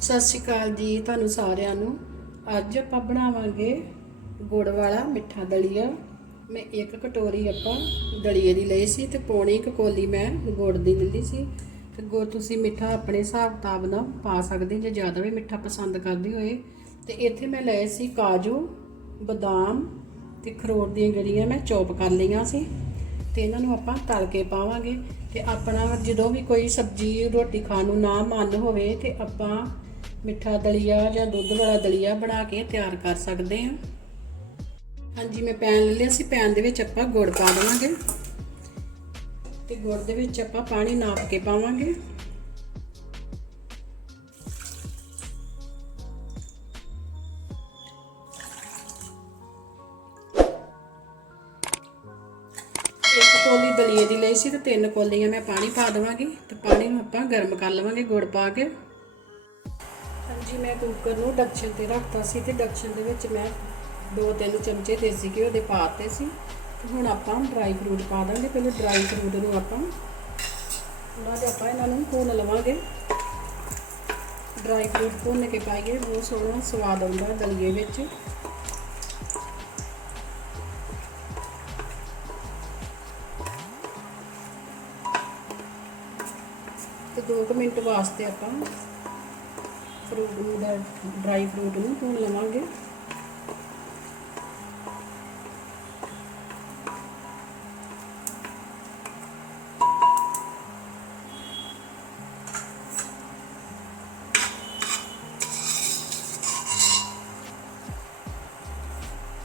ਸਤਿ ਸ਼੍ਰੀ ਅਕਾਲ ਜੀ ਤੁਹਾਨੂੰ ਸਾਰਿਆਂ ਨੂੰ। ਅੱਜ ਆਪਾਂ ਬਣਾਵਾਂਗੇ ਗੁੜ ਵਾਲਾ ਮਿੱਠਾ ਦਲੀਆ। ਮੈਂ ਇੱਕ ਕਟੋਰੀ ਆਪਾਂ ਦਲੀਏ ਦੀ ਲਈ ਸੀ ਤੇ ਪੌਣੀ ਇੱਕ ਕੋਲੀ ਮੈਂ ਗੁੜ ਦੀ ਲਈ ਸੀ। ਤੇ ਗੁੜ ਤੁਸੀਂ ਮਿੱਠਾ ਆਪਣੇ ਹਿਸਾਬ ਕਿਤਾਬ ਨਾਲ ਪਾ ਸਕਦੇ ਜੇ ਜ਼ਿਆਦਾ ਵੀ ਮਿੱਠਾ ਪਸੰਦ ਕਰਦੇ ਹੋਏ। ਤੇ ਇੱਥੇ ਮੈਂ ਲਏ ਸੀ ਕਾਜੂ, ਬਦਾਮ ਤੇ ਖਰੋਟ ਦੀਆਂ ਗਰੀਆਂ ਮੈਂ ਚੌਪ ਕਰ ਲਈਆਂ ਸੀ। ਤੇ ਇਹਨਾਂ ਨੂੰ ਆਪਾਂ ਤਲ ਕੇ ਪਾਵਾਂਗੇ ਤੇ ਆਪਣਾ ਜਦੋਂ ਵੀ ਕੋਈ ਸਬਜ਼ੀ ਰੋਟੀ ਖਾਣ ਨੂੰ ਨਾ ਮਨ ਹੋਵੇ ਤੇ ਆਪਾਂ ਮਿੱਠਾ ਦਲੀਆ ਜਾਂ ਦੁੱਧ ਵਾਲਾ ਦਲੀਆ ਬਣਾ ਕੇ ਤਿਆਰ ਕਰ ਸਕਦੇ ਹਾਂ। ਹਾਂਜੀ, ਮੈਂ ਪੈਨ ਲੈ ਲਿਆ ਸੀ। ਪੈਨ ਦੇ ਵਿੱਚ ਆਪਾਂ ਗੁੜ ਪਾ ਦੇਵਾਂਗੇ ਤੇ ਗੁੜ ਦੇ ਵਿੱਚ ਆਪਾਂ ਪਾਣੀ ਨਾਪ ਕੇ ਪਾਵਾਂਗੇ। ਇੱਕ ਕੋਲੀ ਦਲੀਏ ਦੀ ਲਈ ਸੀ ਤੇ ਤਿੰਨ ਕੋਲੀਆਂ ਮੈਂ ਪਾਣੀ ਪਾ ਦੇਵਾਂਗੀ ਤੇ ਪਾਣੀ ਨੂੰ ਆਪਾਂ ਗਰਮ ਕਰ ਲਵਾਂਗੇ ਗੁੜ ਪਾ ਕੇ। ਜੀ, ਮੈਂ ਕੁੱਕਰ ਨੂੰ ਡਕਸ਼ਨ ਤੇ ਰੱਖਤਾ ਸੀ ਤੇ ਡਕਸ਼ਨ ਦੇ ਵਿੱਚ ਮੈਂ ਦੋ ਤਿੰਨ ਚਮਚੇ ਦੇਸੀ ਘਿਓ ਦੇ ਪਾਤੇ ਸੀ। ਤੇ ਹੁਣ ਆਪਾਂ ਡਰਾਈ ਫਰੂਟ ਪਾ ਦਾਂਗੇ। ਪਹਿਲਾਂ ਡਰਾਈ ਫਰੂਟ ਨੂੰ ਆਪਾਂ ਉਹਨਾਂ ਦੇ ਆਪਾਂ ਇਹਨਾਂ ਨੂੰ ਭੁੰਨ ਲਵਾਂਗੇ। ਡਰਾਈ ਫਰੂਟ ਭੁੰਨ ਕੇ ਪਾਈਏ। ਬਹੁਤ ਸੋਹਣਾ ਸਵਾਦ ਆਉਂਦਾ ਦਲੀਏ ਵਿੱਚ। ਤੇ 2 ਮਿੰਟ ਵਾਸਤੇ ਆਪਾਂ ਫਰੂਟ ਨੂੰ ਦਾ ਡਰਾਈ ਫਰੂਟ ਨੂੰ ਭੁੰਨ ਲਵਾਂਗੇ।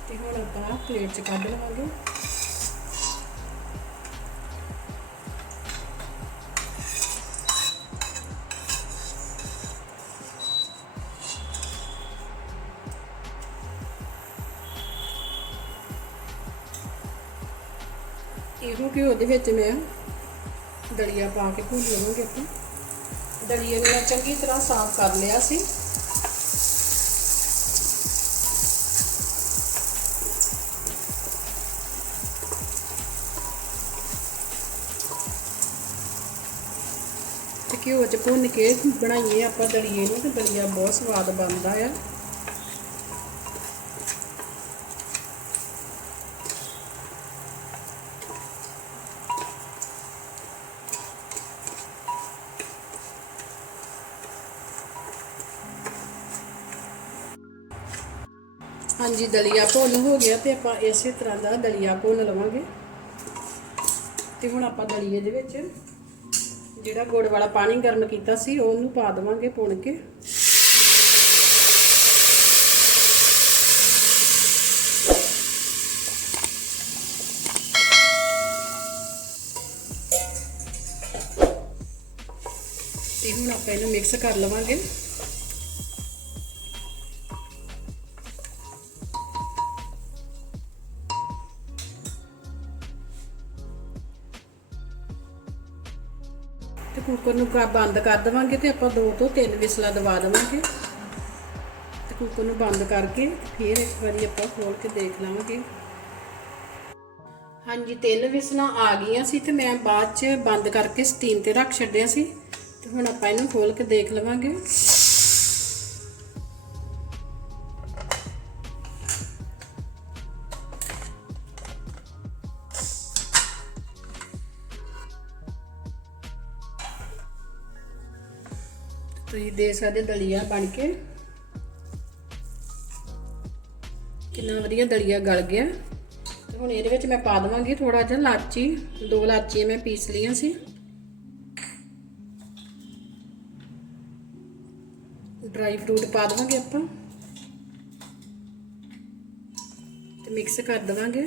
ਤੇ ਹੁਣ ਆਪਾਂ ਪਲੇਟ 'ਚ ਕੱਢ ਲਵਾਂਗੇ। ਇਹਨੂੰ ਘਿਓ ਦੇ ਵਿੱਚ ਮੈਂ ਦਲੀਆ ਪਾ ਕੇ ਭੁੰਨ ਲਵਾਂਗੇ ਆਪਾਂ ਦਲੀਏ ਨੂੰ ਮੈਂ ਚੰਗੀ ਤਰ੍ਹਾਂ ਸਾਫ਼ ਕਰ ਲਿਆ ਸੀ। ਤੇ ਘਿਓ ਚ ਭੁੰਨ ਕੇ ਬਣਾਈਏ ਆਪਾਂ ਦਲੀਏ ਨੂੰ, ਤੇ ਦਲੀਆ ਬਹੁਤ ਸਵਾਦ ਬਣਦਾ ਆ। ਹਾਂਜੀ, ਦਲੀਆ ਭੁੰਨ ਹੋ ਗਿਆ ਤੇ ਆਪਾਂ ਇਸੇ ਤਰ੍ਹਾਂ ਦਾ ਦਲੀਆ ਭੁੰਨ ਲਵਾਂਗੇ। ਤੇ ਹੁਣ ਆਪਾਂ ਦਲੀਏ ਦੇ ਵਿੱਚ ਜਿਹੜਾ ਗੁੜ ਵਾਲਾ ਪਾਣੀ ਗਰਮ ਕੀਤਾ ਸੀ, ਉਹਨੂੰ ਪਾ ਦੇਵਾਂਗੇ ਭੁੰਨ ਕੇ। ਤੇ ਹੁਣ ਆਪਾਂ ਇਹਨੂੰ ਮਿਕਸ ਕਰ ਲਵਾਂਗੇ। ਤੇ ਕੁੱਕਰ ਨੂੰ ਬੰਦ ਕਰ ਦੇਵਾਂਗੇ ਤੇ ਆਪਾਂ ਦੋ ਤੋਂ ਤਿੰਨ ਵਿਸਲਾਂ ਦਵਾ ਦੇਵਾਂਗੇ। ਤੇ ਕੁੱਕਰ ਨੂੰ ਬੰਦ ਕਰਕੇ ਫਿਰ ਇੱਕ ਵਾਰੀ ਆਪਾਂ ਖੋਲ ਕੇ ਦੇਖ ਲਵਾਂਗੇ ਹਾਂਜੀ, ਤਿੰਨ ਵਿਸਲਾਂ ਆ ਗਈਆਂ ਸੀ ਤੇ ਮੈਂ ਬਾਅਦ ਚ ਬੰਦ ਕਰਕੇ ਸਟੀਮ ਤੇ ਰੱਖ ਛੱਡਿਆ ਸੀ। ਤੇ ਹੁਣ ਆਪਾਂ ਇਹਨੂੰ ਖੋਲ ਕੇ ਦੇਖ ਲਵਾਂਗੇ। ਤੁਸੀਂ ਦੇ ਸਕਦੇ ਦਲੀਆ ਬਣ ਕੇ। ਕਿੰਨਾ ਵਧੀਆ ਦਲੀਆ ਗਲ ਗਿਆ। ਤੇ ਹੁਣ ਇਹਦੇ ਵਿੱਚ ਮੈਂ ਪਾ ਦਵਾਂਗੀ ਥੋੜਾ ਜਿਹਾ ਲਾਚੀ ਦੋ ਲਾਚੀਆਂ ਮੈਂ ਪੀਸ ਲਈਆਂ ਸੀ। ਡਰਾਈ ਫਰੂਟ ਪਾ ਦਵਾਂਗੇ ਆਪਾਂ। ਤੇ ਮਿਕਸ ਕਰ ਦਵਾਂਗੇ।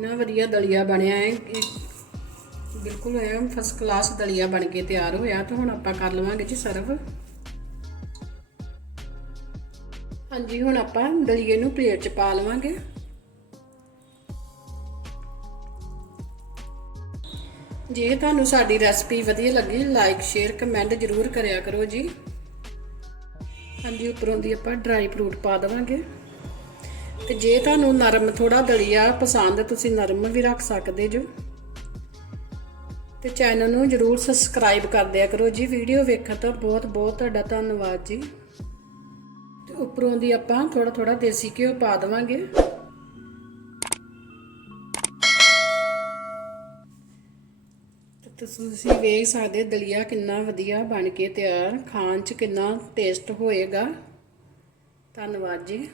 ਇੰਨਾ ਵਧੀਆ ਦਲੀਆ ਬਣਿਆ ਹੈ ਬਿਲਕੁਲ ਐ ਫਸਟ ਕਲਾਸ ਦਲੀਆ ਬਣ ਕੇ ਤਿਆਰ ਹੋਇਆ ਤਾਂ ਹੁਣ ਆਪਾਂ ਕਰ ਲਵਾਂਗੇ ਜੀ ਸਰਵ ਹਾਂਜੀ, ਹੁਣ ਆਪਾਂ ਦਲੀਏ ਨੂੰ ਪਲੇਟ 'ਚ ਪਾ ਲਵਾਂਗੇ। ਜੇ ਤੁਹਾਨੂੰ ਸਾਡੀ ਰੈਸਪੀ ਵਧੀਆ ਲੱਗੀ ਲਾਈਕ ਸ਼ੇਅਰ ਕਮੈਂਟ ਜ਼ਰੂਰ ਕਰਿਆ ਕਰੋ ਜੀ। ਹਾਂਜੀ, ਉੱਪਰੋਂ ਦੀ ਆਪਾਂ ਡਰਾਈ ਫਰੂਟ ਪਾ ਦੇਵਾਂਗੇ। ਤੇ ਜੇ ਤੁਹਾਨੂੰ ਨਰਮ ਥੋੜਾ ਦਲੀਆ ਪਸੰਦ ਤੁਸੀਂ ਨਰਮ ਵੀ ਰੱਖ ਸਕਦੇ ਜੋ। ਤੇ ਚੈਨਲ ਨੂੰ ਜਰੂਰ ਸਬਸਕ੍ਰਾਈਬ ਕਰ ਦਿਆ ਕਰੋ ਜੀ। ਵੀਡੀਓ ਵੇਖਣ ਤੋਂ ਬਹੁਤ ਬਹੁਤ ਤੁਹਾਡਾ ਧੰਨਵਾਦ ਜੀ। ਤੇ ਉੱਪਰੋਂ ਦੀ ਆਪਾਂ ਥੋੜਾ ਥੋੜਾ ਦੇਸੀ ਘਿਓ ਪਾ ਦੇਵਾਂਗੇ। ਤੁਸੀਂ ਵੇਖ ਸਕਦੇ ਦਲੀਆ ਕਿੰਨਾ ਵਧੀਆ ਬਣ ਕੇ ਤਿਆਰ। ਖਾਣ ਚ ਕਿੰਨਾ ਟੇਸਟ ਹੋਏਗਾ। ਧੰਨਵਾਦ ਜੀ।